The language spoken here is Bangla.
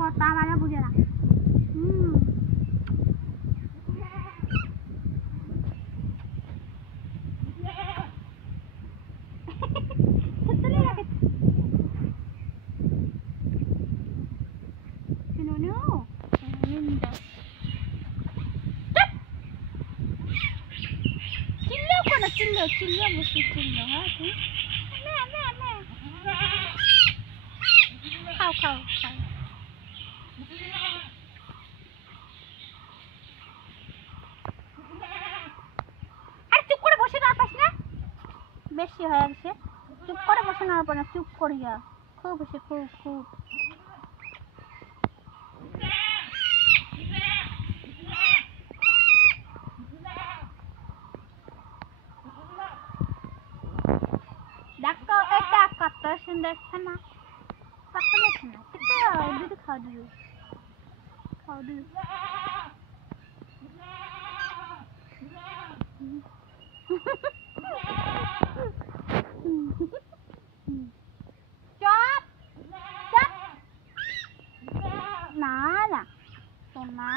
কথা মানে বুঝে না। চিল্লো বেশি চিল্লো। হ্যাঁ তুমি খাও খাও খাও। আরে চুপ করে বসে না পাস না, বেশি হয়ে গেছে। চুপ করে বসে না পারে, চুপ করিয়া খুব বেশি খুব খুব। দেখো এটা কত সুন্দর খানা, সকলে খানা দিদি খাও দিদি খাও দিদি। চপ চপ না না সোনা।